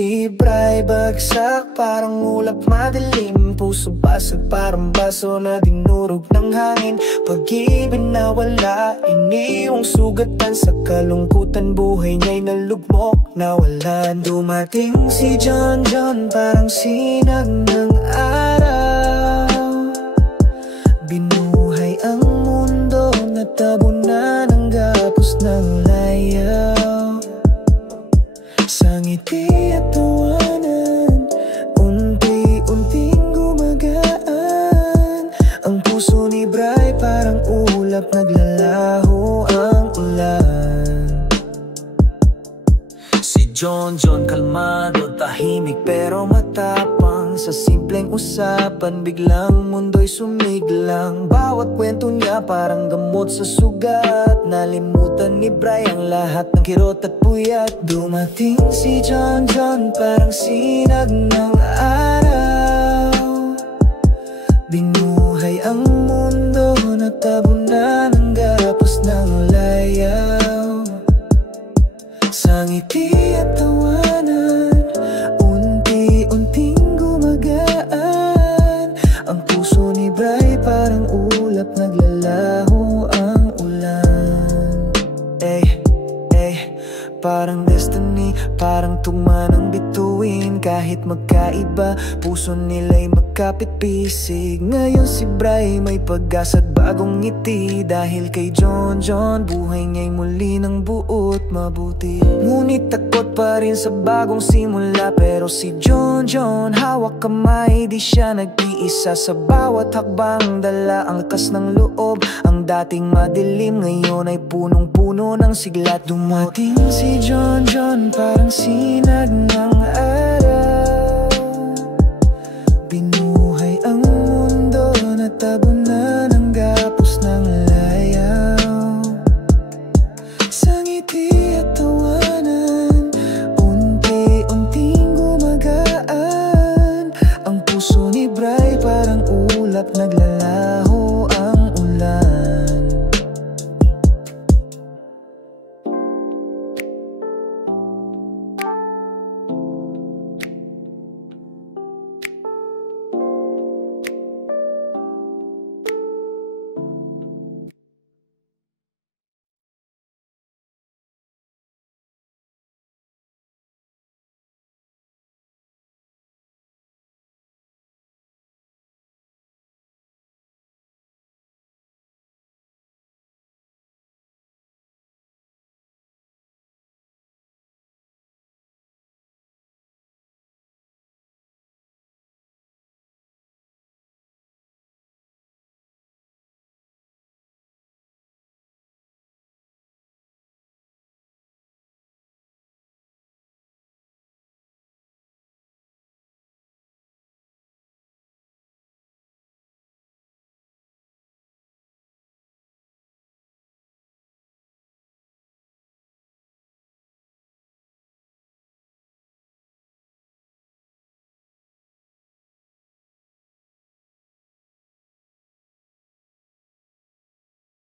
si Bray, bagsak parang ulap madilim. Puso basag parang baso na dinurog ng hangin. Pag-ibig na wala, iniwang sugatan. Sa kalungkutan buhay niya'y nalugmok, nawalan. Dumating si John John, parang sinag ng araw. Binuhay ang mundo, natabunan ang gapos ng layaw. Sa ngiti at tawanan, unti-unting gumagaan. Ang puso ni Bray parang ulap, naglalaho ang ulan. Si John John kalmado, tahimik pero matapang. Sa simpleng usapan, biglang mundo'y sumiglang. Bawat kwento niya parang gamot sa sugat. Nalimutan ni Bray ang lahat ng kirot at puyat. Dumating si John John, parang sinag ng araw. Binuhay ang mundo, natabunan ang gapos ng layaw. Sa ngiti at tawanan, unti-unting gumagaan. Ang puso ni Bray parang ulap, naglalaho ang ulan. Parang destiny, parang tugma ng bituin. Kahit magkaiba, puso nila'y magkapit-bisig. Ngayon si Bray may pag-asa't bagong ngiti. Dahil kay John John, buhay niya'y muli ng buot mabuti. Ngunit takot pa rin sa bagong simula. Pero si John John, hawak kamay, di siya nag-iisa. Sa bawat hakbang dala ang lakas ng loob. Ang dating madilim ngayon ay punong-puno ng sigla. Dumating si John John, parang sinag ng